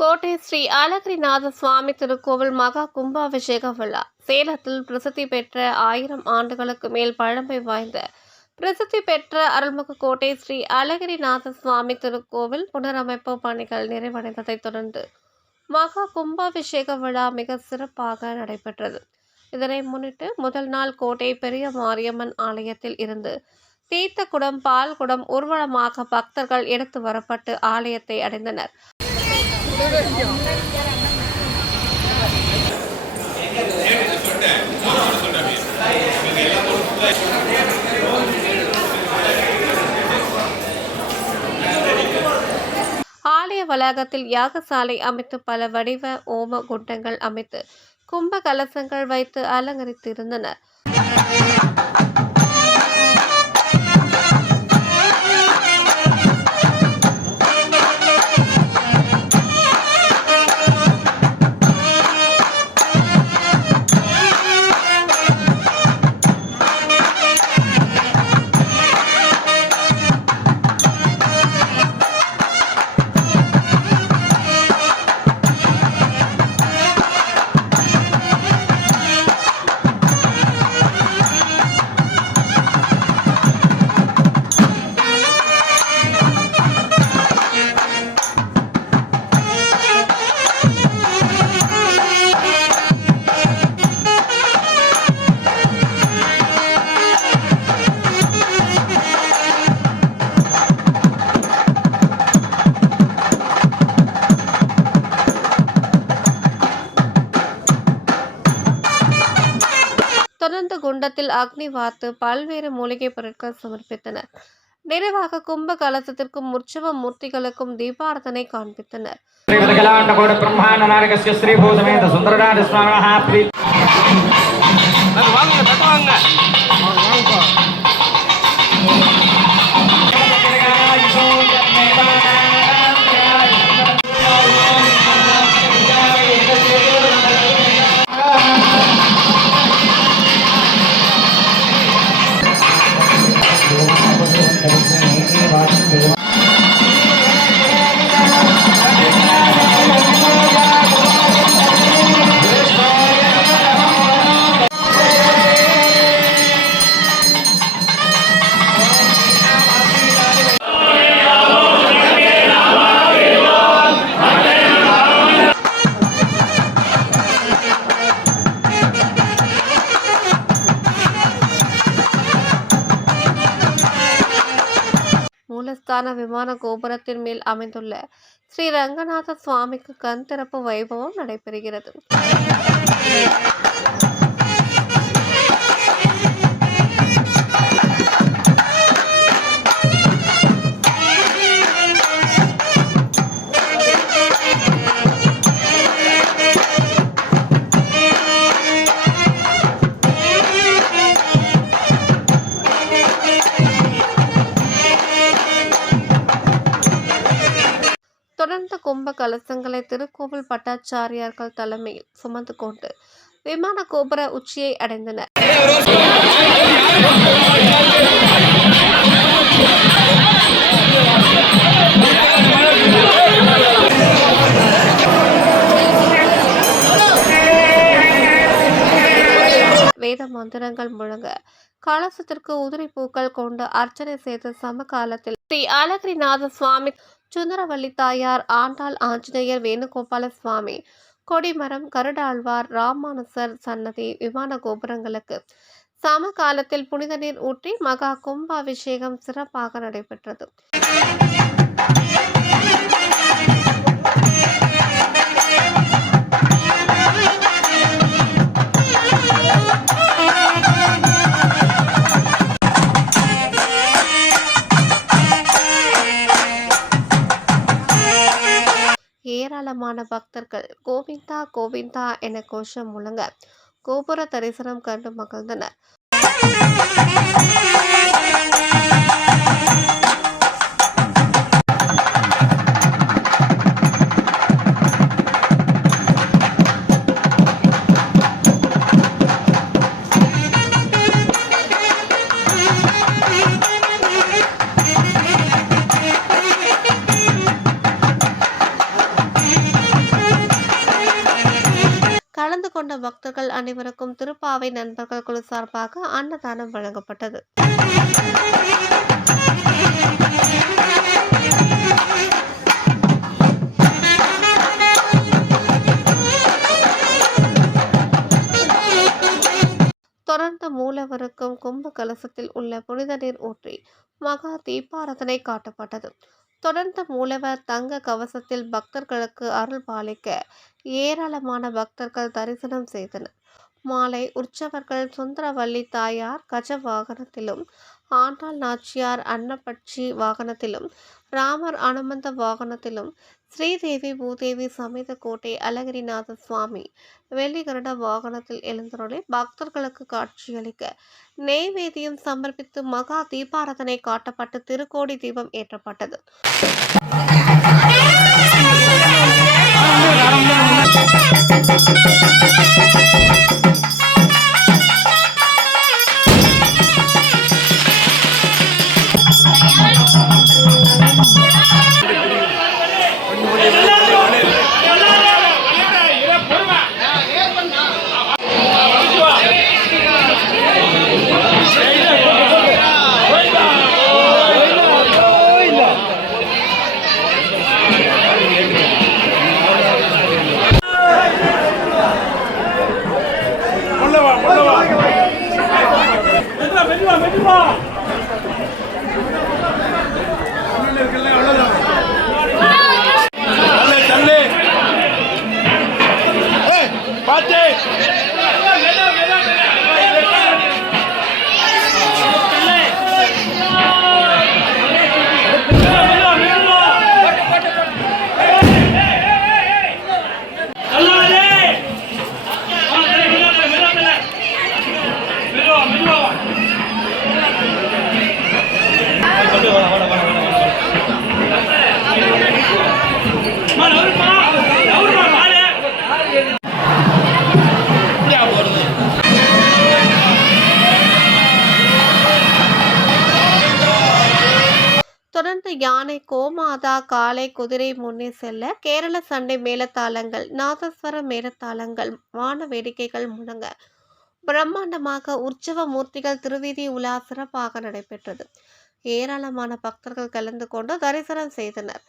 கோட்டை ஸ்ரீ அழகிரிநாத சுவாமி திருக்கோவில் மகா கும்பாபிஷேக விழா. சேலத்தில் பிரசித்தி பெற்ற 1000 ஆண்டுகளுக்கு மேல் பழமை வாய்ந்த பிரசித்தி பெற்ற அருள்மிகு கோட்டை ஸ்ரீ அழகிரிநாத சுவாமி திருக்கோவில் புனரமைப்பு பணிகள் நிறைவடைந்ததைத் தொடர்ந்து மகா கும்பாபிஷேக விழா மிக சிறப்பாக நடைபெற்றது. இதனை முன்னிட்டு முதல் நாள் கோட்டை பெரிய மாரியம்மன் ஆலயத்தில் இருந்து தீர்த்த குடம், பால் குடம் ஊர்வலமாக பக்தர்கள் எடுத்து வரப்பட்டு ஆலயத்தை அடைந்தனர். ஆலய வளாகத்தில் யாகசாலை அமைத்து பல வடிவ ஓம குண்டங்கள் அமைத்து கும்ப கலசங்கள் வைத்து அலங்கரித்திருந்தனர். தொடர்ந்து குண்டத்தில் அக்னி வார்த்து பல்வேறு மூலிகை பொருட்கள் சமர்ப்பித்தனர். நிறைவாக கும்ப கலசத்திற்கும் உற்சவ மூர்த்திகளுக்கும் தீபாரதனை காண்பித்தனர். மூலஸ்தான விமான கோபுரத்தின் மேல் அமைந்துள்ள ஸ்ரீ ரங்கநாத சுவாமிக்கு கண் திறப்பு வைபவம் நடைபெறுகிறது. தொடர்ந்து கும்ப கலசங்களை திருக்கோவில் பட்டாச்சாரியார்கள் தலைமையில் சுமந்து கொண்டு விமான கோபுர உச்சியை அடைந்தனர். வேத மந்திரங்கள் முழங்க கலசத்திற்கு உதிரி பூக்கள் கொண்டு அர்ச்சனை செய்த சமகாலத்தில் ஸ்ரீ அழகிரிநாத சுவாமி, சுந்தரவல்லி தாயார், ஆண்டாள், ஆஞ்சநேயர், வேணுகோபால சுவாமி, கொடிமரம், கருடாழ்வார், ராமானுசர் சன்னதி, விமான கோபுரங்களுக்கு சமகாலத்தில் புனித நீர் ஊற்றி மகா கும்பாபிஷேகம் சிறப்பாக நடைபெற்றது. ஏராளமான பக்தர்கள் கோவிந்தா கோவிந்தா என கோஷம் முழங்க கோபுர தரிசனம் கண்டு மகிழ்ந்தனர். பக்தர்கள் அனைவருக்கும் திருப்பாவை நண்பர்கள் குழு சார்பாக அன்னதானம் வழங்கப்பட்டது. தொடர்ந்து மூலவருக்கும் கும்ப கலசத்தில் உள்ள புனித நீர் ஊற்றி மகா தீபாரதனை காட்டப்பட்டது. தொடர்ந்து மூலவர் தங்க கவசத்தில் பக்தர்களுக்கு அருள் பாலிக்க ஏராளமான பக்தர்கள் தரிசனம் செய்தனர். மாலை உற்சவர்கள் சுந்தரவல்லி தாயார் கஜ வாகனத்திலும், ஆண்டாள் நாச்சியார் அன்னப்பட்சி வாகனத்திலும், ராமர் அனுமந்த வாகனத்திலும், ஸ்ரீதேவி பூதேவி சமேத கோட்டை அழகிரிநாத சுவாமி வெள்ளிகருட வாகனத்தில் எழுந்தருளி பக்தர்களுக்கு காட்சியளிக்க நெய்வேதியம் சமர்ப்பித்து மகா தீபாரதனை காட்டப்பட்டு திருக்கோடி தீபம் ஏற்றப்பட்டது. தொடர்ந்து யானை, கோமாதா, காளை, குதிரை முன்னே செல்ல கேரள சண்டை மேளதாளங்கள், நாதஸ்வர மேளதாளங்கள், வான வேடிக்கைகள் முழங்க பிரம்மாண்டமாக உற்சவ மூர்த்திகள் திருவீதி உலா சிறப்பாக நடைபெற்றது. ஏராளமான பக்தர்கள் கலந்து கொண்டு தரிசனம் செய்தனர்.